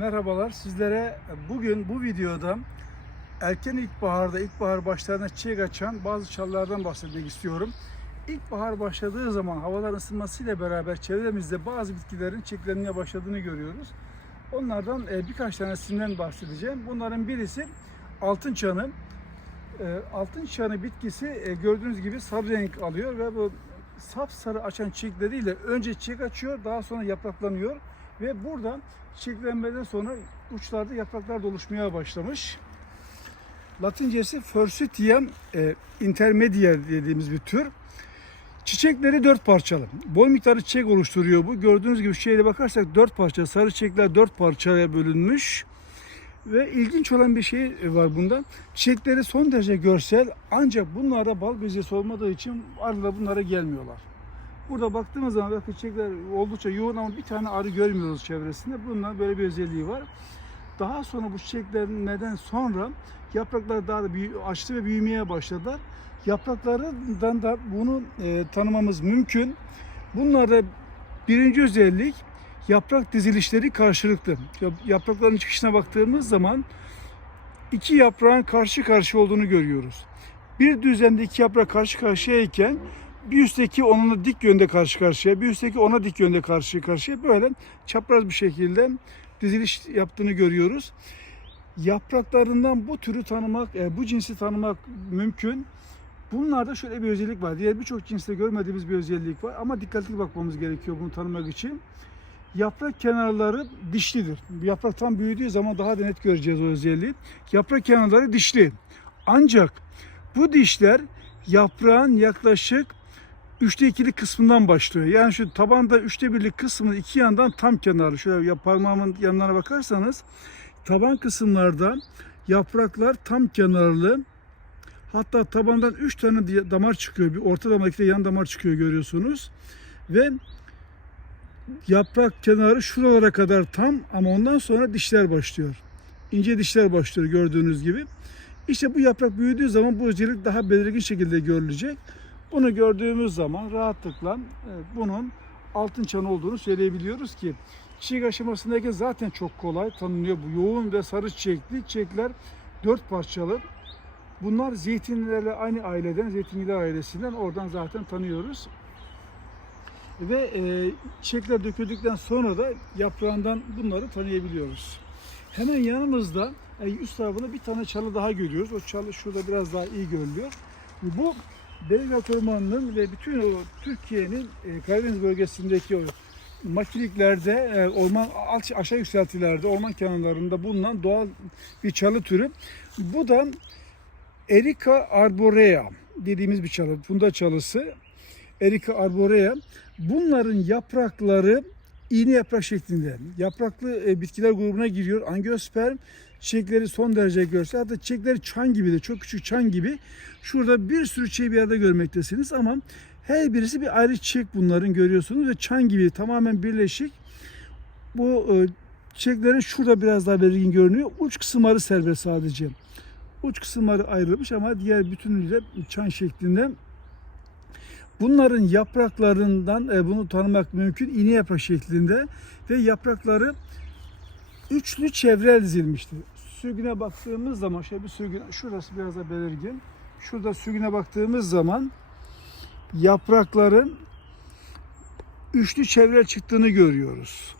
Merhabalar sizlere bugün bu videoda erken ilkbaharda ilkbahar başlarına çiçek açan bazı çalılardan bahsetmek istiyorum. İlkbahar başladığı zaman havaların ısınmasıyla beraber çevremizde bazı bitkilerin çiçeklenmeye başladığını görüyoruz. Onlardan e, birkaç tanesinden bahsedeceğim. Bunların birisi altın çanı. E, Altın çanı bitkisi e, gördüğünüz gibi sarı renk alıyor ve bu sapsarı açan çiçekleriyle önce çiçek açıyor daha sonra yapraklanıyor ve buradan çiçeklenmeden sonra uçlarda yapraklar da oluşmaya başlamış. Latincesi Forsythia e, intermedia dediğimiz bir tür. Çiçekleri dört parçalı. Bol miktarı çiçek oluşturuyor bu. Gördüğünüz gibi şeyle bakarsak dört parça. Sarı çiçekler dört parçaya bölünmüş. Ve ilginç olan bir şey var bunda. Çiçekleri son derece görsel ancak bunlarda bal bezesi olmadığı için arılar bunlara gelmiyorlar. Burada baktığımız zaman bakın çiçekler oldukça yoğun ama bir tane arı görmüyoruz çevresinde. Bunların böyle bir özelliği var. Daha sonra bu çiçeklerin neden sonra yapraklar daha da açtı ve büyümeye başladılar. Yapraklarından da bunu e, tanımamız mümkün. Bunlarda birinci özellik yaprak dizilişleri karşılıklı. Yaprakların çıkışına baktığımız zaman iki yaprağın karşı karşı olduğunu görüyoruz. Bir düzlemde iki yaprak karşı karşıyayken bir üstteki onunla dik yönde karşı karşıya, bir üstteki ona dik yönde karşı karşıya böyle çapraz bir şekilde diziliş yaptığını görüyoruz. Yapraklarından bu türü tanımak, e, bu cinsi tanımak mümkün. Bunlarda şöyle bir özellik var. Diğer birçok cinste görmediğimiz bir özellik var ama dikkatli bakmamız gerekiyor bunu tanımak için. Yaprak kenarları dişlidir. Yaprak tam büyüdüğü zaman daha da net göreceğiz o özelliği. Yaprak kenarları dişli. Ancak bu dişler yaprağın yaklaşık üçte ikilik kısmından başlıyor. Yani şu tabanda üçte birlik kısmının iki yandan tam kenarı. Şöyle ya parmağımın yanlarına bakarsanız taban kısımlarda yapraklar tam kenarlı. Hatta tabandan üç tane diye- damar çıkıyor. Bir orta damar, iki de yan damar çıkıyor görüyorsunuz. Ve yaprak kenarı şuralara kadar tam ama ondan sonra dişler başlıyor. İnce dişler başlıyor gördüğünüz gibi. İşte bu yaprak büyüdüğü zaman bu özellik daha belirgin şekilde görülecek. Bunu gördüğümüz zaman rahatlıkla e, bunun altın çan olduğunu söyleyebiliyoruz ki çiçek aşamasındaki zaten çok kolay tanınıyor. Bu yoğun ve sarı çiçekli çiçekler dört parçalı. Bunlar zeytinlerle aynı aileden, zeytinliler ailesinden oradan zaten tanıyoruz. Ve e, çiçekler döküldükten sonra da yaprağından bunları tanıyabiliyoruz. Hemen yanımızda e, üst tarafında bir tane çalı daha görüyoruz. O çalı şurada biraz daha iyi görülüyor. Bu Belgrad Ormanı'nın ve bütün o Türkiye'nin e, Karadeniz bölgesindeki o makiliklerde, e, orman aşağı yükseltilerde, orman kenarlarında bulunan doğal bir çalı türü. Bu da Erica arborea dediğimiz bir çalı. Funda çalısı. Erica arborea. Bunların yaprakları iğne yaprak şeklinde. Yapraklı e, bitkiler grubuna giriyor. Angiosperm çiçekleri son derece görsel. Hatta çiçekleri çan gibi de çok küçük çan gibi. Şurada bir sürü çiçeği bir arada görmektesiniz ama her birisi bir ayrı çiçek bunların görüyorsunuz ve çan gibi tamamen birleşik. Bu e, çiçeklerin şurada biraz daha belirgin görünüyor. Uç kısımları serbest sadece. Uç kısımları ayrılmış ama diğer bütünüyle çan şeklinde. Bunların yapraklarından e, bunu tanımak mümkün. İğne yaprak şeklinde ve yaprakları üçlü çevrel dizilmiştir. Sürgüne baktığımız zaman şöyle bir sürgün, şurası biraz da belirgin. Şurada sürgüne baktığımız zaman yaprakların üçlü çevrel çıktığını görüyoruz.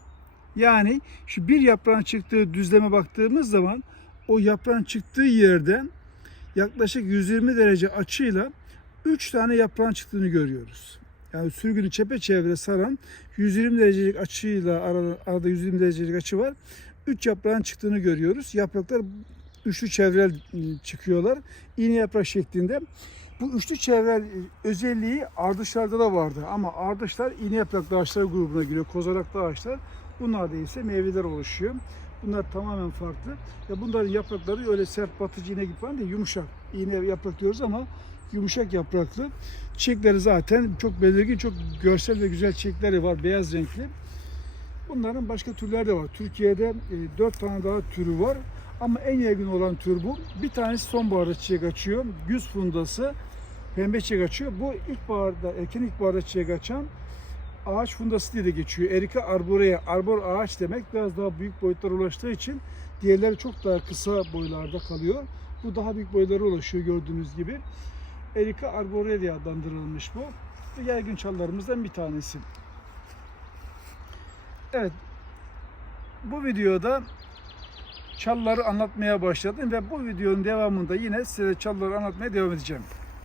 Yani şu bir yaprağın çıktığı düzleme baktığımız zaman o yaprağın çıktığı yerden yaklaşık 120 derece açıyla 3 tane yaprağın çıktığını görüyoruz. Yani sürgünü çepeçevre saran 120 derecelik açıyla arada, arada 120 derecelik açı var. 3 yaprağın çıktığını görüyoruz. Yapraklar üçlü çevrel çıkıyorlar. İğne yaprak şeklinde. Bu üçlü çevrel özelliği ardışlarda da vardı ama ardışlar iğne yapraklı ağaçlar grubuna giriyor. Kozalaklı ağaçlar. Bunlarda ise meyveler oluşuyor. Bunlar tamamen farklı. Ya bunların yaprakları öyle sert batıcı iğne gibi falan değil, yumuşak. İğne yaprak diyoruz ama yumuşak yapraklı. Çiçekleri zaten çok belirgin, çok görsel ve güzel çiçekleri var, beyaz renkli. Bunların başka türleri de var. Türkiye'de e, 4 tane daha türü var. Ama en yaygın olan tür bu. Bir tanesi sonbaharda çiçek açıyor. Güz fundası pembe çiçek açıyor. Bu ilkbaharda, erken ilkbaharda çiçek açan ağaç fundası diye de geçiyor. Erica arborea, arbor ağaç demek. Biraz daha büyük boyutlara ulaştığı için diğerleri çok daha kısa boylarda kalıyor. Bu daha büyük boylara ulaşıyor gördüğünüz gibi. Erica arborea diye adlandırılmış bu. Bu yaygın çallarımızdan bir tanesi. Evet. Bu videoda çalları anlatmaya başladım ve bu videonun devamında yine size çalları anlatmaya devam edeceğim.